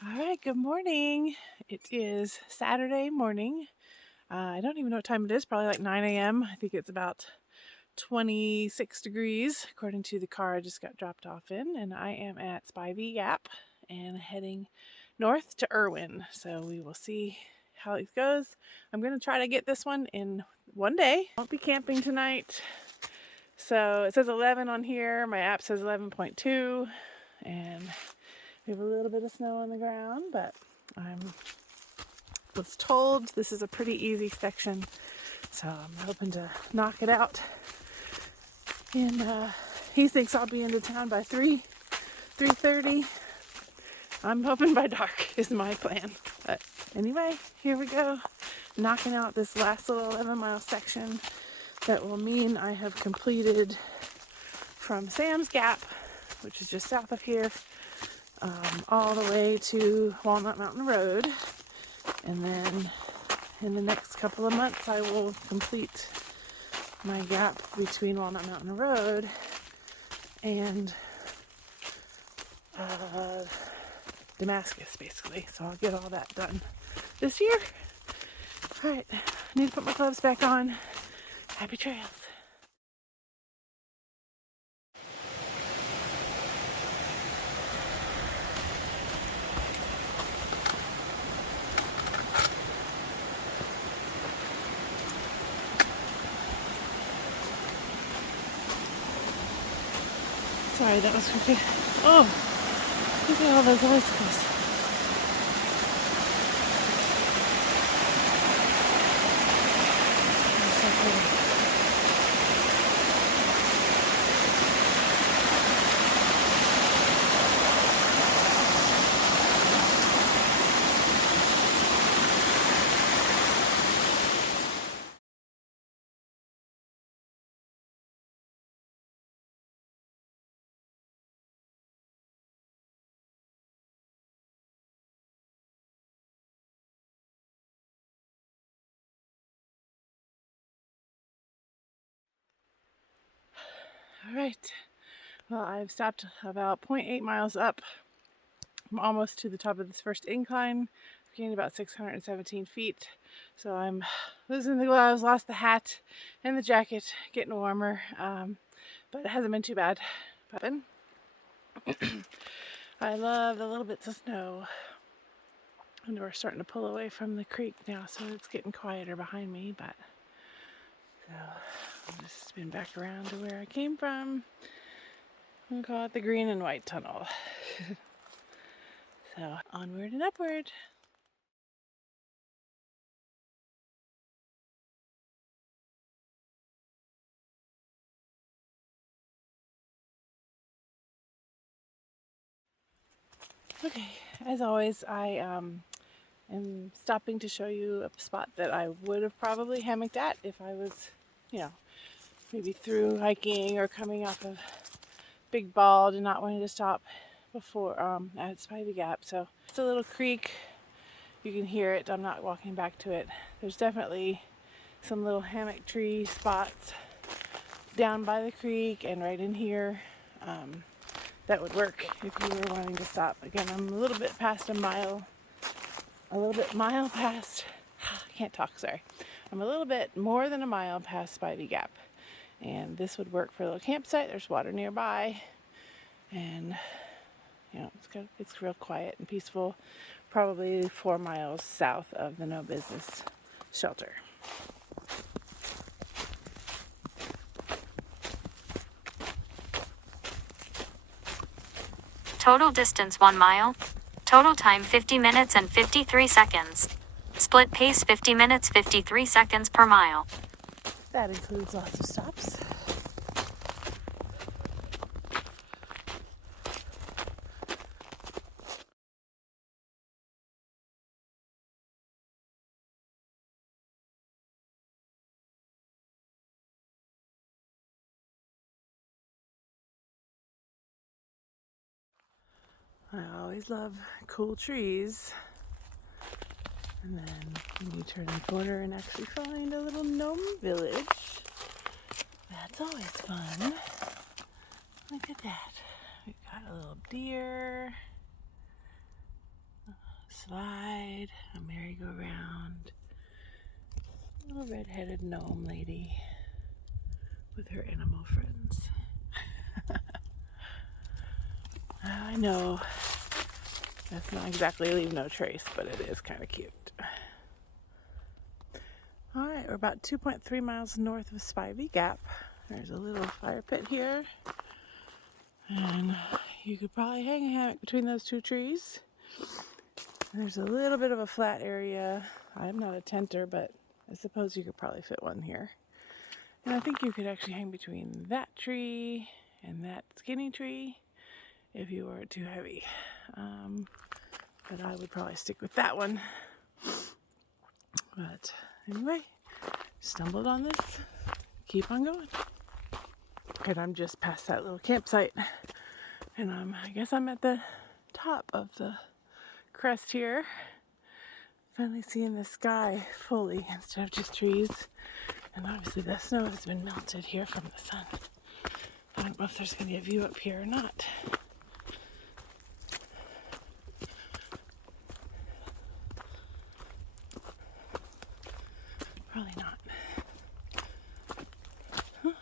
All right, good morning. It is Saturday morning. I don't even know what time it is, probably like 9 a.m. I think it's about 26 degrees, according to the car I just got dropped off in. And I am at Spivey Gap and heading north to Erwin. So we will see how it goes. I'm going to try to get this one in one day. Won't be camping tonight. So it says 11 on here. My app says 11.2. And we have a little bit of snow on the ground, but I was told this is a pretty easy section, so I'm hoping to knock it out. And he thinks I'll be into town by 3:30. I'm hoping by dark is my plan. But anyway, here we go. Knocking out this last little 11-mile section that will mean I have completed from Sam's Gap, which is just south of here, all the way to Walnut Mountain Road. And then in the next couple of months, I will complete my gap between Walnut Mountain Road and Damascus, basically. So I'll get all that done this year. All right, I need to put my gloves back on. Happy trails. Sorry, that was crooked. Oh, look at all those icicles. That's so pretty. All right. Well, I've stopped about 0.8 miles up. I'm almost to the top of this first incline. I've gained about 617 feet. So I'm losing the gloves, lost the hat and the jacket, getting warmer. But it hasn't been too bad. I love the little bits of snow. And we're starting to pull away from the creek now, so it's getting quieter behind me. But so I'll just spin back around to where I came from. We'll call it the green and white tunnel. So onward and upward. Okay, as always, I am stopping to show you a spot that I would have probably hammocked at if I was, maybe through hiking or coming off of Big Bald and not wanting to stop before at Spivey Gap. So it's a little creek. You can hear it. I'm not walking back to it. There's definitely some little hammock tree spots down by the creek and right in here. That would work if you were wanting to stop. Again, I'm a little bit past mile past, I can't talk, sorry. I'm a little bit more than a mile past Spivey Gap. And this would work for a little campsite. There's water nearby. And, it's real quiet and peaceful. Probably 4 miles south of the No Business shelter. Total distance 1 mile. Total time 50 minutes and 53 seconds. Split pace 50 minutes 53 seconds per mile. That includes lots of stops. I always love cool trees. And then you turn the corner and actually find a little gnome village. That's always fun. Look at that. We've got a little deer. slide, a merry-go-round, little red-headed gnome lady with her animal friends. I know that's not exactly leave no trace, but it is kind of cute. Alright, we're about 2.3 miles north of Spivey Gap. There's a little fire pit here, and you could probably hang a hammock between those two trees. There's a little bit of a flat area. I'm not a tenter, but I suppose you could probably fit one here. And I think you could actually hang between that tree and that skinny tree if you weren't too heavy. But I would probably stick with that one. But anyway, stumbled on this. Keep on going. And I'm just past that little campsite. And I guess I'm at the top of the crest here. Finally seeing the sky fully instead of just trees. And obviously the snow has been melted here from the sun. I don't know if there's going to be a view up here or not. Probably not. Huh.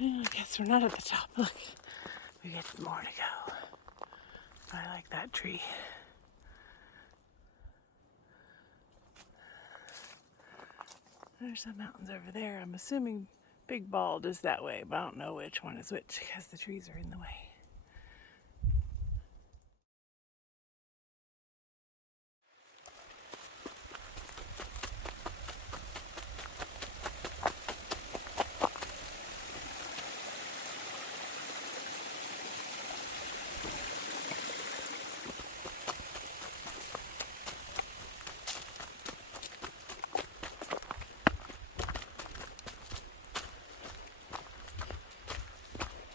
I guess we're not at the top. Look, we got more to go. I like that tree. There's some mountains over there. I'm assuming Big Bald is that way, but I don't know which one is which because the trees are in the way.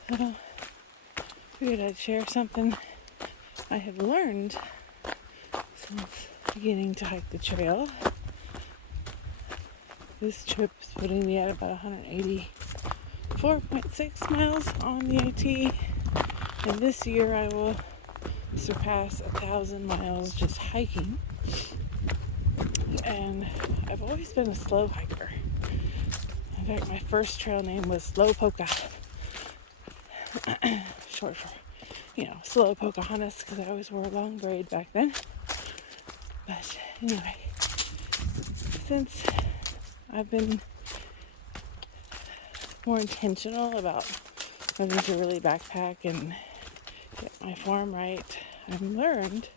I figured I'd share something I have learned since beginning to hike the trail. This trip is putting me at about 184.6 miles on the AT, and this year I will surpass 1,000 miles just hiking. And I've always been a slow hiker. In fact, my first trail name was Slow Polka. Short for, slow Pocahontas, because I always wore a long braid back then. But anyway, since I've been more intentional about having to really backpack and get my form right, I've learned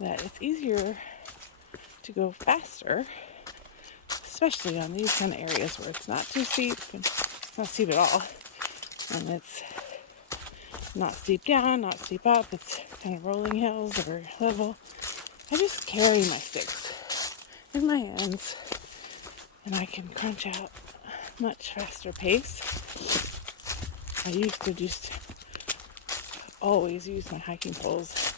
that it's easier to go faster, especially on these kind of areas where it's not too steep, and it's not steep at all, and it's not steep down, not steep up, it's kind of rolling hills or level. I just carry my sticks in my hands, and I can crunch out much faster pace. I used to just always use my hiking poles.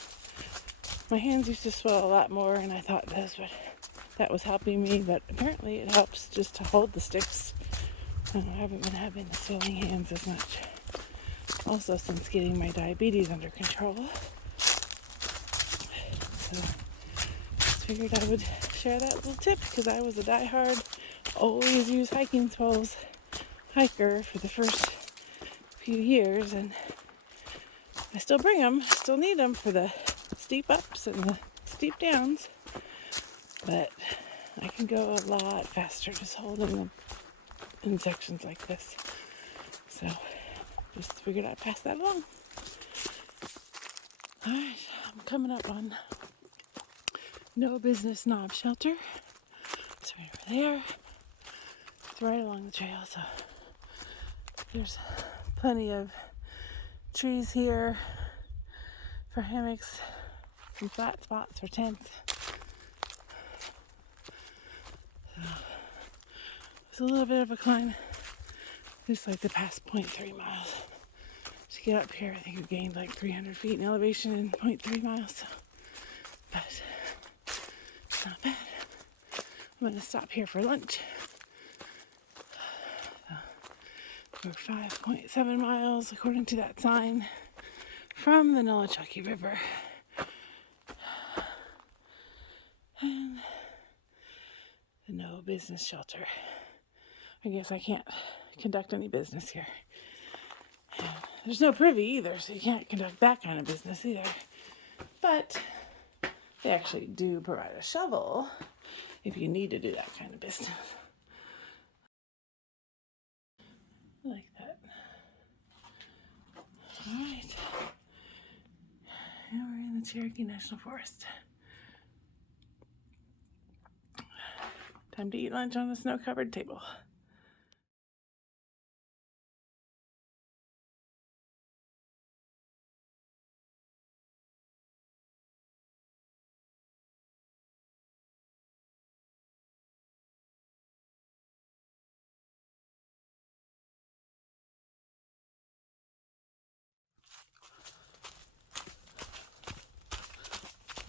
My hands used to swell a lot more, and I thought that was helping me, but apparently it helps just to hold the sticks. I haven't been having the swelling hands as much. Also, since getting my diabetes under control. So, just figured I would share that little tip, because I was a diehard, always use hiking poles hiker for the first few years, and I still bring them, still need them for the steep ups and the steep downs, but I can go a lot faster just holding them in sections like this. So just figured I'd pass that along. Alright, I'm coming up on No Business Knob Shelter. It's right over there. It's right along the trail, so there's plenty of trees here for hammocks, some flat spots for tents. So it's a little bit of a climb, just like the past 0.3 miles. To get up here, I think we gained like 300 feet in elevation in 0.3 miles. So. But it's not bad. I'm going to stop here for lunch. So we're 5.7 miles, according to that sign, from the Nolichucky River. And the no business shelter. I guess I can't conduct any business here. There's no privy either, so you can't conduct that kind of business either. But they actually do provide a shovel if you need to do that kind of business. I like that. All right. Now we're in the Cherokee National Forest. Time to eat lunch on a snow-covered table.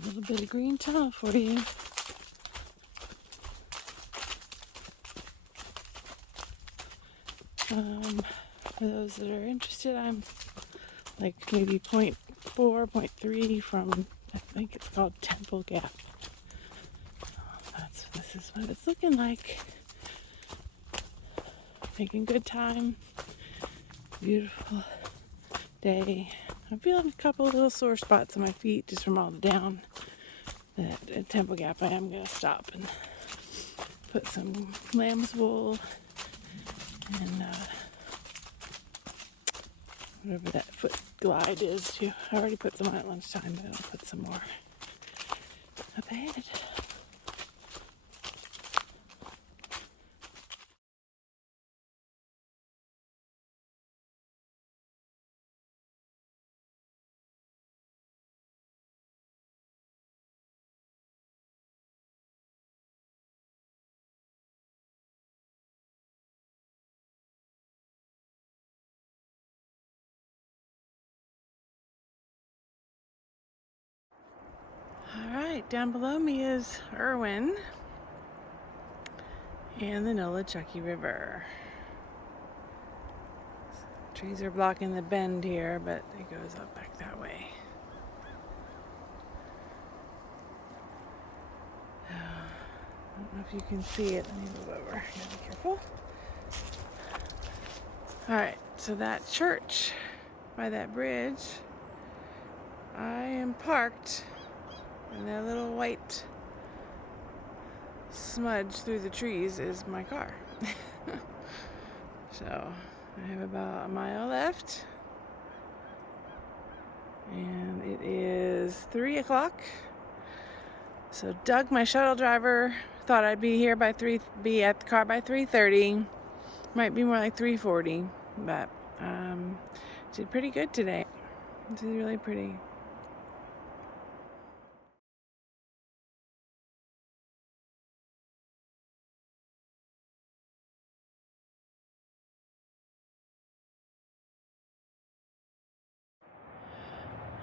A little bit of green tunnel for you. For those that are interested, I'm like maybe 0.4, 0.3 from, I think it's called Temple Gap. This is what it's looking like. Making good time. Beautiful day. I'm feeling a couple of little sore spots on my feet just from all the down. That at Temple Gap I am going to stop and put some lamb's wool and whatever that foot glide is too. I already put some on at lunchtime, but I'll put some more up ahead. Alright, down below me is Erwin and the Nolichucky River. Trees are blocking the bend here, but it goes up back that way. I don't know if you can see it. Let me move over. Gotta be careful. Alright, so that church by that bridge, I am parked, and that little white smudge through the trees is my car. So I have about a mile left, and it is 3 o'clock. So Doug, my shuttle driver, thought I'd be here by be at the car by 3:30. Might be more like 3:40, but did pretty good today. Did really pretty.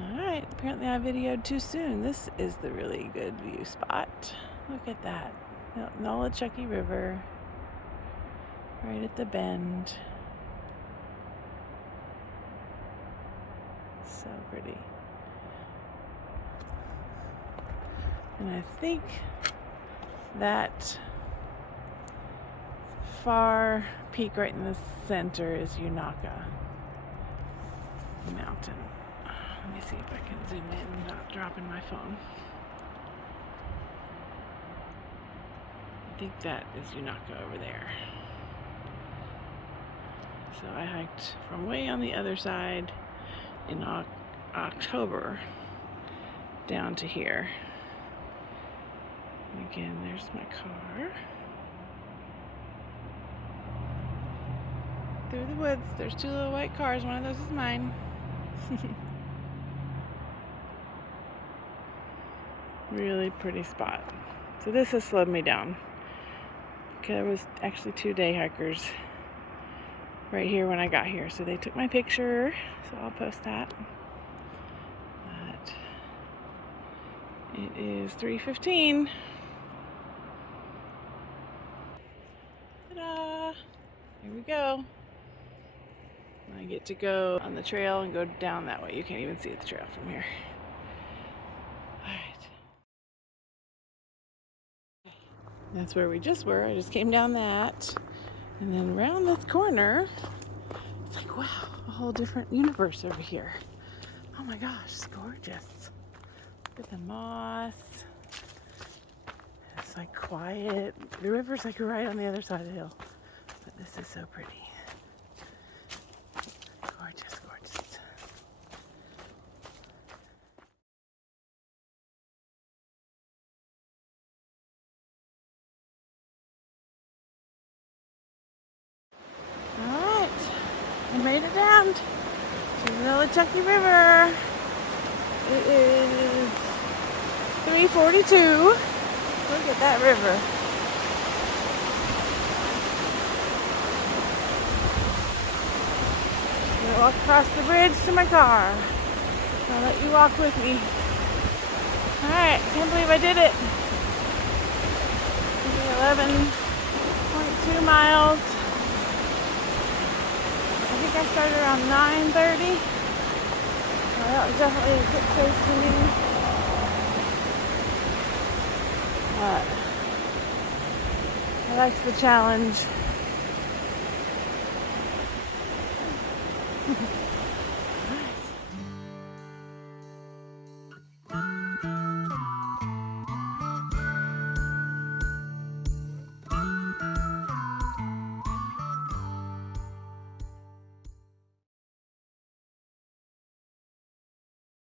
Alright, apparently I videoed too soon. This is the really good view spot. Look at that. Nolichucky River. Right at the bend. So pretty. And I think that far peak right in the center is Unaka Mountain. Let me see if I can zoom in without dropping my phone. I think that is Unaka over there. So I hiked from way on the other side in October down to here. And again, there's my car. Through the woods, there's two little white cars. One of those is mine. Really pretty spot. So this has slowed me down. There was actually 2 day hikers right here when I got here. So they took my picture, so I'll post that. But it is 3:15. Ta-da! Here we go. I get to go on the trail and go down that way. You can't even see the trail from here. That's where we just were. I just came down that. And then around this corner, it's like, wow, a whole different universe over here. Oh my gosh, it's gorgeous. Look at the moss. It's like quiet. The river's like right on the other side of the hill. But this is so pretty. Gorgeous, gorgeous. Alright, I made it down to the Appalachian River. It is 3:42. Look at that river. I'm gonna walk across the bridge to my car. I'll let you walk with me. Alright, can't believe I did it. 11.2 miles. I think I started around 9:30. Well, that was definitely a good pace for me. I liked the challenge.